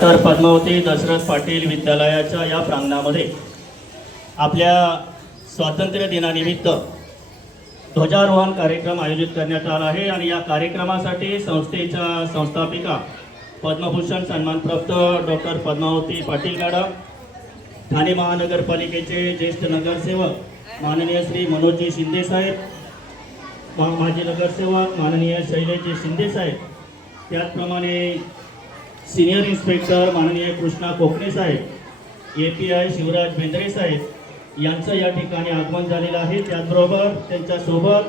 Doctor Padmavati Dasharath Patil विद्यालयाच्या या प्रांगणामध्ये आपल्या स्वातंत्र्य दिनानिमित्त ध्वजारोहण कार्यक्रम आयोजित करण्यात आला आहे आणि या कार्यक्रमासाठी संस्थेच्या संस्थापिका पद्मभूषण सन्मानप्राप्त डॉक्टर पद्मावती पाटील मॅडम, ठाणे महानगरपालिकेचे ज्येष्ठ नगरसेवक माननीय श्री मनोजी शिंदे साहेब, माजी नगरसेवक माननीय शैलेजी शिंदे साहेब, त्याचप्रमाणे सिनियर इन्स्पेक्टर माननीय कृष्णा कोकणे साहेब, API शिवराज बेंद्रे साहेब यांचं या ठिकाणी आगमन झालेलं आहे। त्याचबरोबर त्यांच्यासोबत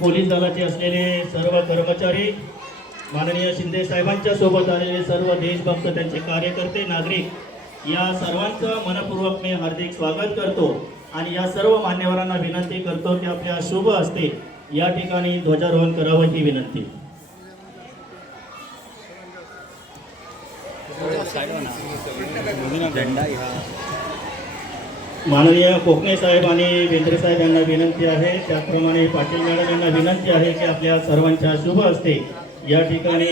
पोलीस दलाचे असलेले सर्व कर्मचारी, माननीय शिंदे साहेबांच्या सोबत आलेले सर्व देशभक्त, त्यांचे कार्यकर्ते, नागरिक, या सर्वांचं मनपूर्वक मी हार्दिक स्वागत करतो आणि या सर्व मान्यवरांना विनंती करतो की आपल्या शुभ हस्ते या ठिकाणी ध्वजारोहण करावं ही विनंती। माननीय कोकणे साहेब आणि बेंद्रे साहेब यांना विनंती आहे, त्याचप्रमाणे पाटील मॅडम यांना विनंती आहे की आपल्या सर्वांच्या शुभ हस्ते या ठिकाणी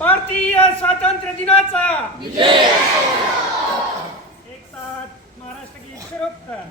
भारतीय स्वातंत्र्य दिनाचा विजय असो। एक साथ महाराष्ट्र की सुरक्षा।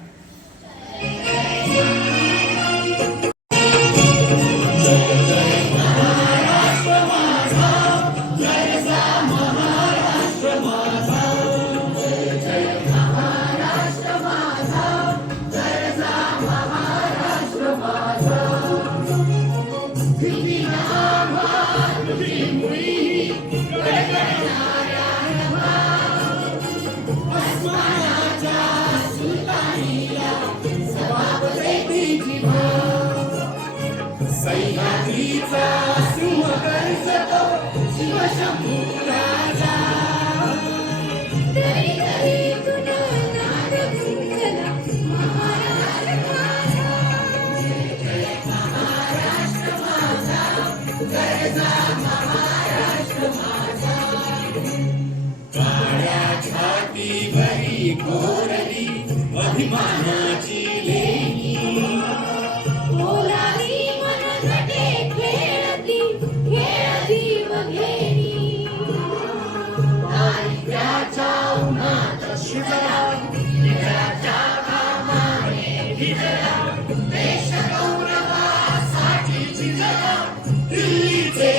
अभिमानाची लेणी बोलाली मनगटे खेळती खेळती वघेरी दारिद्र्याच्या उन्हात शिजला निराच्या दिल्लीचे